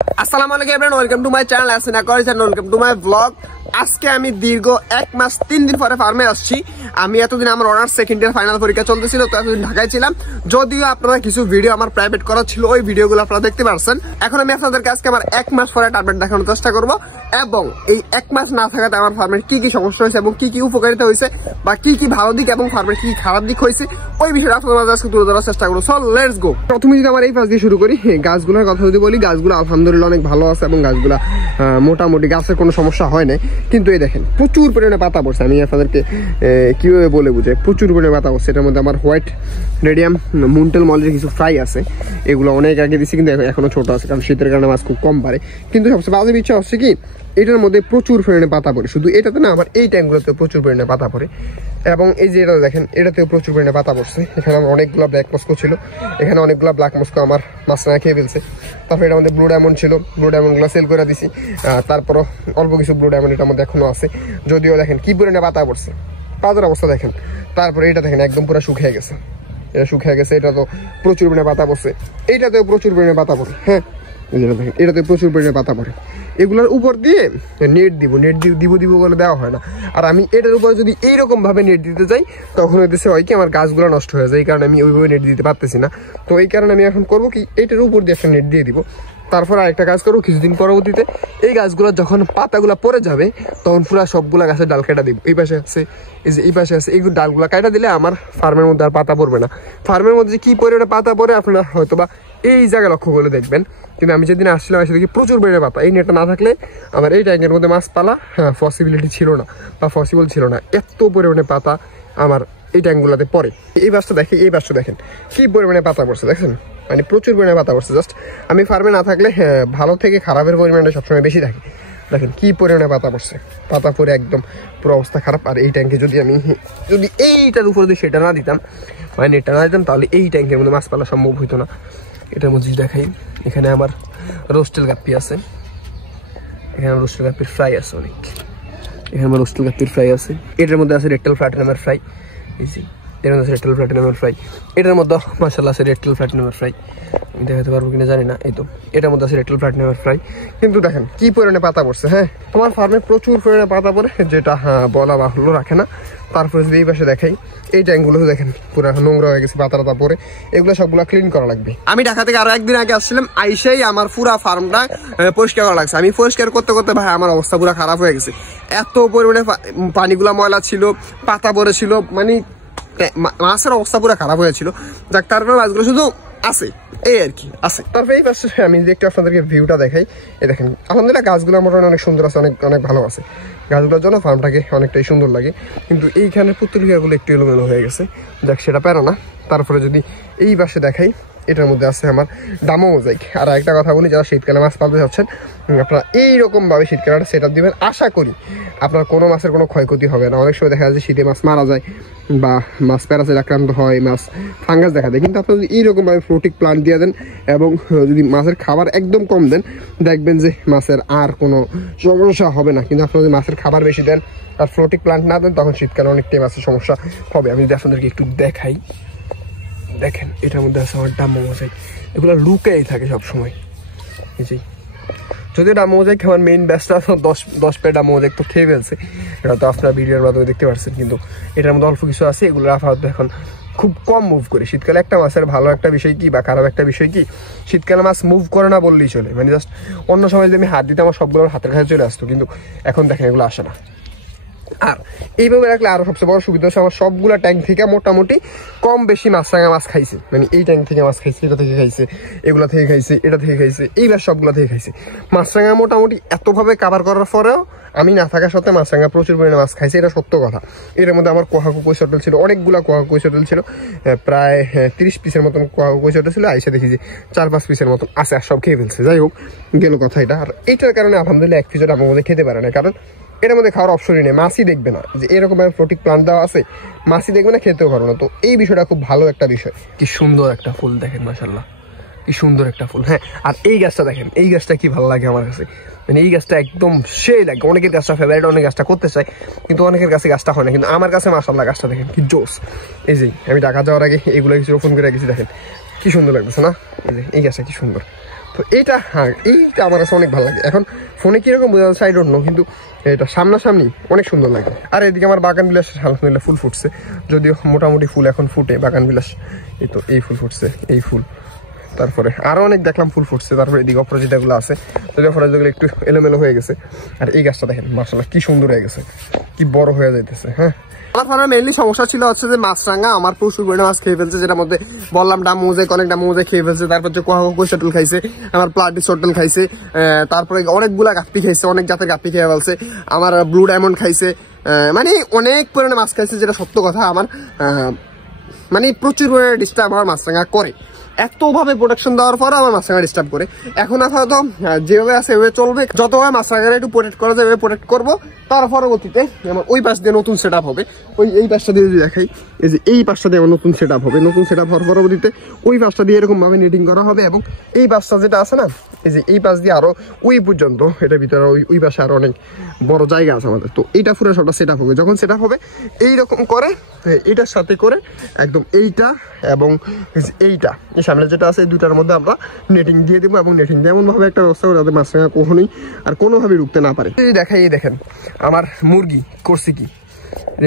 আসসালামু আলাইকুম everyone, welcome to my channel আসিনা করিস and welcome to my blog. আজকে আমি দীর্ঘ 1 মাস 3 দিন পরে ফার্মে আসছি। আমি এতদিন আমার অনার্স সেকেন্ড ইয়ার ফাইনাল পরীক্ষা চলতেছিল, তো এতদিন ঢাকায় ছিলাম। যদিও আপনারা কিছু ভিডিও আমার প্রাইভেট করা ছিল, ওই ভিডিওগুলো আপনারা দেখতে পারছেন। এখন আমি আপনাদেরকে আজকে আমার 1 মাস পরে আপডেট দেখানোর চেষ্টা করব, এবং এই 1 মাস না থাকাতে আমার ফার্মের কি কি সমস্যা হয়েছে এবং কি কি উপকারিতা হয়েছে, বা কি কি ভালো দিক এবং ফার্মের কি খারাপ দিক হয়েছে, ওই বিষয়টা আপনাদের মাঝে আজকে তুলে ধরার চেষ্টা করবো। So let's go. প্রথমে যদি আমার এই ফার্স্ট দিয়ে শুরু করি, গাছগুলোর কথা যদি বলি, গাছগুলো আলহামদুলিল্লাহ অনেক ভালো আছে এবং গাছগুলা মোটামুটি গাছের কোনো সমস্যা হয় না। কিন্তু এই দেখেন প্রচুর পরিমাণে পাতা পড়ছে। আমি আপনাদেরকে কিভাবে বলে বুঝাই, প্রচুর পরিমাণে পাতা পড়ছে। এটার মধ্যে আমার হোয়াইট রেডিয়াম মুন্টেল মলের কিছু ফ্রাই আছে, এগুলো অনেক আগে দিচ্ছি, কিন্তু এখনো ছোট আছে, কারণ শীতের কারণে মাছ খুব কম পারে। কিন্তু সবচেয়ে বাজে ইচ্ছা হচ্ছে কি, এটার মধ্যে প্রচুর পরিমাণে পাতা পড়ে। শুধু এটাতে না, আমার এই ট্যাঙ্কগুলোতে প্রচুর পরিমাণে পাতা পড়ে। এবং এই যে এটা দেখেন, এটাতেও প্রচুর পরিমাণে পাতা পড়ছে। এখানে আমার অনেকগুলো ব্ল্যাক মস্কো ছিল, এখানে অনেকগুলো ব্ল্যাক মস্কো আমার মাছরা খেয়ে ফেলছে। তারপরে এটার মধ্যে ব্লু ডায়মন্ড ছিল, ব্লু ডায়মন্ডগুলো সেল করে দিছি। তারপরও অল্প কিছু ব্লু ডায়মন্ড এটার মধ্যে এখনো আছে, যদিও দেখেন কি পরিমাণে পাতা পড়ছে, পাতার অবস্থা দেখেন। তারপরে এটা দেখেন একদম পুরো শুকিয়ে গেছে, এটা শুকিয়ে গেছে। এটা তো প্রচুর পরিমাণে পাতা পড়ছে, এইটাতেও প্রচুর পরিমাণে পাতা পড়ে। হ্যাঁ, দেখেন এটাতে প্রচুর পরিমাণে পাতা পড়ে। এগুলোর উপর দিয়ে নেট দিব, নেট দিব বলে দেওয়া হয় না। আর আমি এটার উপরে যদি এইরকম ভাবে নেট দিতে যাই, তখন হইতেছে হয় কি, আমার গাছগুলো নষ্ট হয়ে যায়। এই কারণে আমি ওইভাবে নেট দিতে পারতেছি না। তো এই কারণে আমি এখন করবো কি, এটার উপর দিয়ে একটা নেট দিয়ে দিব। তারপর আরেকটা কাজ করবো, কিছুদিন পরবর্তীতে এই গাছগুলো যখন পাতাগুলো পরে যাবে, তখন পুরো সবগুলা গাছের ডাল কেটে দিব। এই পাশে আছে, এই যে এই পাশে আছে, এই ডালগুলো কাটা দিলে আমার ফার্মের মধ্যে আর পাতা পড়বে না। ফার্মের মধ্যে যে কি পরিমাণে পাতা পড়ে আপনারা হয়তো বা এই জায়গায় লক্ষ্য করে দেখবেন। কিন্তু আমি যেদিন আসছিলাম এসে দেখি প্রচুর পরিমাণে পাতা। এই নেটটা না থাকলে আমার এই ট্যাঙ্কের মধ্যে মাছ পালা পসিবিলিটি ছিল না, বা পসিবল ছিল না। এত পরিমাণে পাতা আমার এই ট্যাঙ্কগুলোতে পড়ে। এই বাসটা দেখে, এই বাসটা দেখেন কি পরিমাণে পাতা পড়ছে, দেখেন মানে প্রচুর পরিমাণে পাতা পড়ছে। জাস্ট আমি ফার্মে না থাকলে ভালো থেকে খারাপের পরিমাণটা সবসময় বেশি থাকে। দেখেন কি পরিমাণে পাতা পড়ছে, পাতা পরে একদম পুরো অবস্থা খারাপ। আর এই ট্যাঙ্কে যদি এইটার উপরে যদি সেটা না দিতাম, মানে নেটটা না দিতাম, তাহলে এই ট্যাঙ্কের মধ্যে মাছ পালা সম্ভব হইতো না। এটার মধ্যে দেখাই, এখানে আমার রোস্টেল গাপ্পি আছে, এখানে রোস্টেল গাপ্পির ফ্রাই আছে অনেক, এখানে আমার রোস্টেল গাপ্পির ফ্রাই আছে। এটার মধ্যে আছে রেডটেল প্লাটিনামের ফ্রাই, এর মধ্যে আছে রেডটেল প্লাটিনামের ফ্রাই। এটার মধ্যে মাশাআল্লাহ আছে রেডটেল প্লাটিনামের ফ্রাই। আমি দেখাতে পারবো কিনা জানি না, এই তো এটার মধ্যে আছে রেডটেল প্লাটিনামের ফ্রাই। কিন্তু দেখেন কি পরিমাণে পাতা পড়ছে। হ্যাঁ, তোমার ফার্মে প্রচুর পরিমাণে পাতা পড়ে, যেটা বলা বাহুল্য রাখে না। তারপরে যদি এই পাশে দেখাই, এই ট্যাঙ্কগুলো দেখেন পুরো নোংরা হয়ে গেছে, পাতা টাতা পরে। এগুলো সবগুলো ক্লিন করা লাগবে। আমি ঢাকা থেকে আরো একদিন আগে আসছিলাম, আইসেই আমার পুরা ফার্মটা পরিষ্কার করা লাগছে। আমি পরিষ্কার করতে করতে ভাই আমার অবস্থা পুরো খারাপ হয়ে গেছে। এত পরিমাণে পানিগুলা ময়লা ছিল, পাতা পরে ছিল, মানে মাছের অবস্থা পুরো খারাপ হয়েছিল। যাক, তারপরে মাছগুলো শুধু আছে, এই আর কি আছে। তারপরে এই পাশে আমি যদি একটু আপনাদেরকে ভিউটা দেখাই, এই দেখেন আলহামদুলিল্লাহ গাছগুলো মোটামুটি অনেক সুন্দর আছে, অনেক অনেক ভালো আছে। গাছগুলোর জন্য ফার্মটাকে অনেকটাই সুন্দর লাগে। কিন্তু এইখানে পুতুলিয়াগুলো একটু এলোমেলো হয়ে গেছে, যাক সেটা প্যারা না। তারপরে যদি এই পাশে দেখাই, এটার মধ্যে আছে আমার ডামো মোজাইক। আর একটা কথা বলি, যারা শীতকালে মাছ পালতে যাচ্ছেন, আপনারা এইরকমভাবে শীতকালে সেট আপ দিবেন, আশা করি আপনার কোনো মাছের কোনো ক্ষয়ক্ষতি হবে না। অনেক সময় দেখা যায় শীতে মাছ মারা যায়, বা মাছ প্যারাসাইট আক্রান্ত হয়, মাছ ফাঙ্গাস দেখা দেয়। কিন্তু আপনারা যদি এইরকমভাবে ফ্লোটিক প্লান্ট দিয়ে দেন, এবং যদি মাছের খাবার একদম কম দেন, দেখবেন যে মাছের আর কোনো সমস্যা হবে না। কিন্তু আপনারা যদি মাছের খাবার বেশি দেন আর ফ্লোটিক প্লান্ট না দেন, তখন শীতকালে অনেকটাই মাছের সমস্যা হবে। আমি যদি আপনাদেরকে একটু দেখাই, দেখেন এটার মধ্যে আছে আমার ডামো মোজাইক। এগুলো লুকেই থাকে সবসময়। এই যে যদিও ডামো মোজাইক আমার মেইন ব্যাচটা 10 পেয়ে ডামো মোজাইক তো খেয়ে ফেলছে, এটা তো আপনারা ভিডিওর মাধ্যমে দেখতে পাচ্ছেন। কিন্তু এটার মধ্যে অল্প কিছু আছে, এগুলো আপাতত এখন খুব কম মুভ করে। শীতকালে একটা মাছের ভালো একটা বিষয় কি, বা খারাপ একটা বিষয় কি, শীতকালে মাছ মুভ করে না বললেই চলে। মানে জাস্ট অন্য সময় যদি আমি হাত দিতে আমার সবগুলো হাতের কাছে চলে আসতো, কিন্তু এখন দেখেন এগুলো আসে না। আর এইভাবে রাখলে আরো সবচেয়ে বড় সুবিধা হচ্ছে, আমার সবগুলা ট্যাঙ্ক থেকে মোটামুটি কম বেশি মাছরাঙা মাছ খাইছে। মানে এই ট্যাঙ্ক থেকে মাছ খাইছে, এটা থেকে খাইছে, এগুলা থেকে খাইছে, এটা থেকে খাইছে, এইবার সবগুলা থেকে খাইছে। মাছরাঙা মোটামুটি এতভাবে কাভার করার পরেও আমি না থাকার সাথে মাছরাঙা প্রচুর পরিমাণে মাছ খাইছে, এটা সত্য কথা। এর মধ্যে আমার কোহাকু কৈশোটেল ছিল, অনেকগুলা কোহাকু কৈশোটেল ছিল, প্রায় 30 পিসের মতন কোহাকু কৈশোটেল ছিল। আইসা দেখি যে 4-5 পিসের মতন আছে, আর সব খেয়ে ফেলছে। যাই হোক, গেল কথা এটা। আর এইটার কারণে আলহামদুলিল্লাহ 1 পিসও আমার মধ্যে খেতে পারে না, কারণ এটার মধ্যে খাওয়ার অপশনই নেই। মাছই দেখবে না, যে এরকম ভাবে ফ্লোটিক প্লান্ট দেওয়া আছে, মাছই দেখবে না, খেতেও পারো না। তো এই বিষয়টা খুব ভালো একটা বিষয়। কি সুন্দর একটা ফুল দেখেন, মাশাআল্লাহ কি সুন্দর একটা ফুল। হ্যাঁ, আর এই গাছটা দেখেন, এই গাছটা কি ভালো লাগে আমার কাছে। মানে এই গাছটা একদম সেই লাগে। অনেকের গাছটা ফেভারিট, অনেক গাছটা করতে চায়, কিন্তু অনেকের কাছে গাছটা হয় না। কিন্তু আমার কাছে মাশাআল্লাহ গাছটা দেখেন কি জোস। এই যে আমি ঢাকা যাওয়ার আগে এগুলো কিছু রোপণ করে রেখেছি, দেখেন কি সুন্দর লাগতেছে না। এই যে এই গাছটা কি সুন্দর। তো এইটা হ্যাঁ এইটা আমার কাছে অনেক ভালো লাগে। এখন ফোনে কীরকম বোঝা যাচ্ছে আই ডোন্ট নো, কিন্তু এটা সামনাসামনি অনেক সুন্দর লাগে। আর এদিকে আমার বাগান বিলাস আলহামদুলিল্লাহ ফুল ফুটছে, যদিও মোটামুটি ফুল এখন ফুটে বাগান বিলাস। এই তো এই ফুল ফুটছে, এই ফুল, তারপরে আরও অনেক দেখলাম ফুল ফুটছে। তারপরে এদিকে অপরাজিতাগুলো আছে, যদিও অপরাজিতাগুলো একটু এলোমেলো হয়ে গেছে। আর এই গাছটা দেখেন মাশাআল্লাহ কি সুন্দর হয়ে গেছে, কি বড় হয়ে যাইতেছে। হ্যাঁ আমার ফার্মে মেইনলি সমস্যা ছিল হচ্ছে যে মাছরাঙা আমার প্রচুর পরিমাণে মাছ খেয়ে ফেলছে, যেটার মধ্যে বললাম ডামুজেক, অনেক ডামুজেক খেয়ে ফেলছে। তারপর যে কোয়াশাটুল খাইছে, আমার প্লাটি চটল খাইছে, তারপরে অনেকগুলা গাপ্পি খাইছে, অনেক জাতের গাপ্পি খেয়ে ফেলছে। আমার ব্লু ডায়মন্ড খাইছে, মানে অনেক পরিমাণে মাছ খাইছে, যেটা সত্য কথা। আমার মানে প্রচুর পরিমাণে ডিস্টার্ব আমার মাছরাঙা করে, এতভাবে প্রোটেকশন দেওয়ার পর আমার মাছরাঙা ডিস্টার্ব করে। এখন আপাতত যেভাবে আছে এভাবে চলবে, যতভাবে মাছরাঙা একটু প্রোটেক্ট করা যায় এভাবে প্রোটেক্ট করবো। তার পরবর্তীতে আমার ওই পাশ দিয়ে নতুন সেট আপ হবে, এই পাশটা দিয়ে যদি দেখাই, এই যে এই পাশটা দিয়ে আমার নতুন সেট আপ হবে। নতুন সেট আপ হওয়ার পরবর্তীতে ওই পাশটা দিয়ে এরকম ভাবে নেটিং করা হবে, এবং এই পাশটা যেটা আছে না, এই যে এই পাশ দিয়ে আরো ওই পর্যন্ত, এটার ভিতরে ওই পাশে আরো অনেক বড় জায়গা আছে আমাদের। তো এইটা পুরো সবটা সেট আপ হবে। যখন সেট আপ হবে এইরকম করে এইটার সাথে করে একদম এইটা এবং এইটা এই সামনে যেটা আছে এই দুটার মধ্যে আমরা নেটিং দিয়ে দেবো, এবং নেটিং দিয়ে এমনভাবে একটা ব্যবস্থা করে যাতে মাছরাঙা কখনোই আর কোনোভাবে ঢুকতে না পারে। এই দেখাই, এই দেখেন আমার মুরগি করছে কি,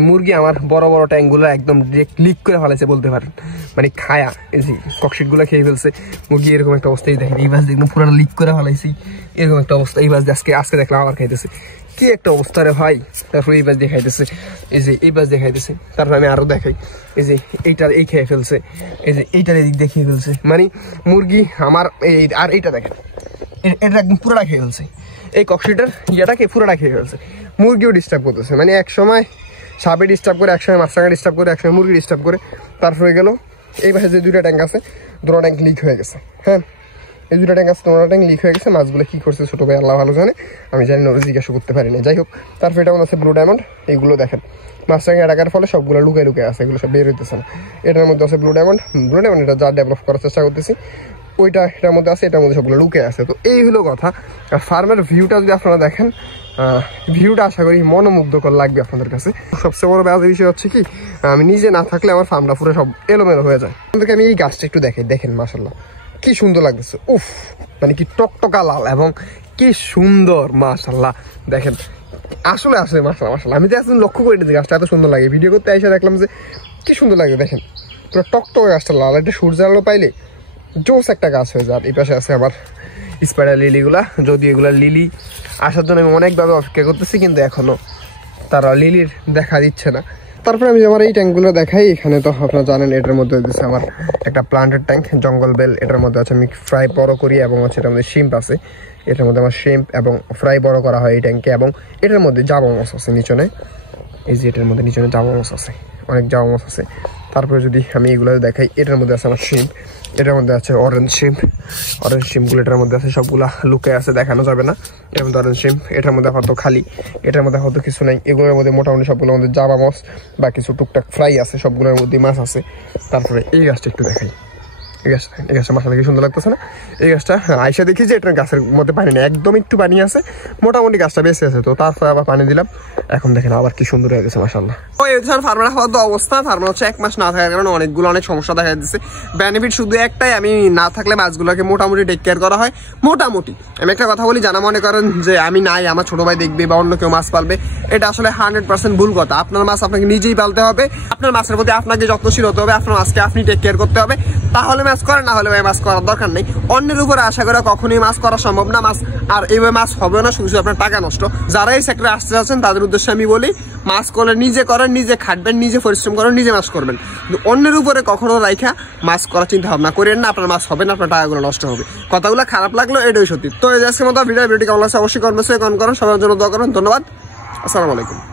মুরগি আমার বড় বড় ট্যাঙ্কগুলো একদম লিক করে ফেলেছে বলতে পারেন, মানে খায়া এই যে ককশিটগুলো খেয়ে ফেলছে মুরগি। এরকম একটা অবস্থায় দেখেন, এই বাস দেখুন পুরো লিক করে ফেলাইছি, এরকম একটা অবস্থা। এই বাস আজকে দেখলাম আবার খাইতেছে, কি একটা অবস্থা রে ভাই। তারপরে এই বাস দেখাইতেছে, এই যে এই বাস দেখাইতেছে। তারপর আমি আরো দেখাই, এই যে এইটার এই খেয়ে ফেলছে, এই যে এইটার এদিক দিয়ে খেয়ে ফেলছে, মানে মুরগি আমার এই। আর এইটা দেখেন, এটা একদম পুরোটা খেয়ে ফেলছে, এই ককশিটার ইয়েটাকে পুরোটা খেয়ে ফেলছে। মুরগিও ডিস্টার্ব করতেছে, মানে এক সময় সাপে ডিস্টার্ব করে, একসময় মাছরাঙা ডিস্টার্ব করে, একসময় মুরগি ডিস্টার্ব করে। তারপরে গেল এই পাশে যে দুটো ট্যাঙ্ক আছে, দুটো ট্যাঙ্ক লিক হয়ে গেছে। হ্যাঁ এই দুটো ট্যাঙ্ক আছে, দুটো ট্যাঙ্ক লিক হয়ে গেছে। মাছগুলো কী করছে ছোটো ভাই আল্লাহ ভালো জানে, আমি জানি না, ওরা জিজ্ঞাসা করতে পারিনি। যাই হোক, তারপরে এটা মনে আছে ব্লু ডায়মন্ড। এইগুলো দেখেন মাছরাঙা এটাকার ফলে সবগুলো লুকে আছে, এগুলো সব বের হইতেছে না। এটার মধ্যে আছে ব্লু ডায়মন্ড এটা যা ডেভেলপ করার চেষ্টা করতেছি, ওইটা এটার মধ্যে আছে, এটার মধ্যে সবগুলো লুকে আছে। তো এই হলো কথা। আর ফার্মের ভিউটা যদি আপনারা দেখেন, ভিউটা আশা করি মনোমুগ্ধকর লাগবে আপনাদের কাছে। সবচেয়ে বড় ব্যাপার বিষয় হচ্ছে কি, আমি নিজে না থাকলে আমার ফার্মটা পুরো সব এলোমেলো হয়ে যায়। আপনাদেরকে আমি এই গাছটা একটু দেখাই, দেখেন মাশাআল্লাহ কি সুন্দর লাগতেছে, উফ মানে কি টকটকা লাল এবং কি সুন্দর মাশাআল্লাহ। দেখেন আসলে মাশাআল্লাহ আমি তো এখন লক্ষ্য করে দিয়েছি গাছটা এত সুন্দর লাগে। ভিডিও করতে এসে দেখলাম যে কি সুন্দর লাগে, দেখেন পুরো টকটকা গাছটা লাল, একটা সূর্যের আলো পাইলে জোস একটা গাছ হয়ে যায়। এই পাশে আছে আমার স্পাইডার লিলিগুলা, যদি এগুলা লিলি আসার জন্য আমি অনেকভাবে অপেক্ষা করতেছি, কিন্তু এখনো তারা লিলির দেখা দিচ্ছে না। তারপরে আমি আমার এই ট্যাঙ্কগুলো দেখাই। এখানে তো আপনারা জানেন এটার মধ্যে হচ্ছে আমার একটা প্লান্টের ট্যাঙ্ক জঙ্গল বেল, এটার মধ্যে আছে আমি ফ্রাই বড় করি, এবং হচ্ছে এটার মধ্যে শিম্প আছে, এটার মধ্যে আমার শিম্প এবং ফ্রাই বড় করা হয় এই ট্যাঙ্কে। এবং এটার মধ্যে জাবা মাছ আছে নিচনে, এই যে এটার মধ্যে নিচনে জাবা মাছ আছে, অনেক জাবা মাছ আছে। তারপরে যদি আমি এগুলো দেখাই, এটার মধ্যে আছে আমার শিম্প, এটার মধ্যে আছে অরেঞ্জ শিম্পগুলো এটার মধ্যে আছে, সবগুলা লুকে আছে, দেখানো যাবে না। এটার মধ্যে অরেঞ্জ শিম্প, এটার মধ্যে হয়তো খালি, এটার মধ্যে হয়তো কিছু নেই। এগুলোর মধ্যে মোটামুটি সবগুলোর মধ্যে জাবা মাছ বা কিছু টুকটাক ফ্রাই আছে, সবগুলোর মধ্যে মাছ আছে। তারপরে এই গাছটা একটু দেখাই, এই গাছটা মাথা দেখে সুন্দর লাগতেছে না? এই গাছটা আইসা দেখি যে এটার গাছের মধ্যে পানি নেই, একদম একটু পানি আছে, মোটামুটি গাছটা বেঁচে আছে। তো তারপরে আবার পানি দিলাম, এখন দেখেন আবার কি সুন্দর হয়ে গেছে মাশাআল্লাহ। ফার্মার হওয়ার অবস্থা, ফার্মার হচ্ছে 1 মাস না থাকার কারণে অনেক সমস্যা দেখা দিচ্ছে। বেনিফিট শুধু একটাই, আমি না থাকলে মাছগুলোকে মোটামুটি টেক কেয়ার করা হয়। মোটামুটি আমি একটা কথা বলি, জানা মনে করেন যে আমি নাই, আমার ছোট ভাই দেখবে বা অন্য কেউ মাছ পালবে, এটা আসলে 100% ভুল কথা। আপনার মাছ আপনাকে নিজেই পালতে হবে, আপনার মাছের প্রতি আপনাকে যত্নশীল হতে হবে, আপনার মাছকে আপনি টেক কেয়ার করতে হবে, তাহলে মাছ করেন, না হলে মাছ করার দরকার নেই। অন্যের উপরে আশা করে কখনোই মাছ করা সম্ভব না। মাছ আর এইভাবে মাছ হবে না, শুধু আপনার টাকা নষ্ট। যারা এই সেক্টরে আসতে যাচ্ছেন তাদের উদ্দেশ্যে আমি বলি, মাছ করলে নিজে করেন, নিজে খাটবেন, নিজে পরিশ্রম করেন, নিজে মাছ করবেন, কিন্তু অন্যের উপরে কখনো রাইখা মাছ করার চিন্তা ভাবনা করেন না। আপনার মাছ হবে না, আপনার টাকাগুলো নষ্ট হবে। কথাগুলো খারাপ লাগলো, এটাই সত্যি। তো এই আজকের মতো ভিডিওটি কেমন লাগছে অবশ্যই কমেন্টে কমেন্ট করেন। সবার জন্য দোয়া করেন। ধন্যবাদ, আসসালামু আলাইকুম।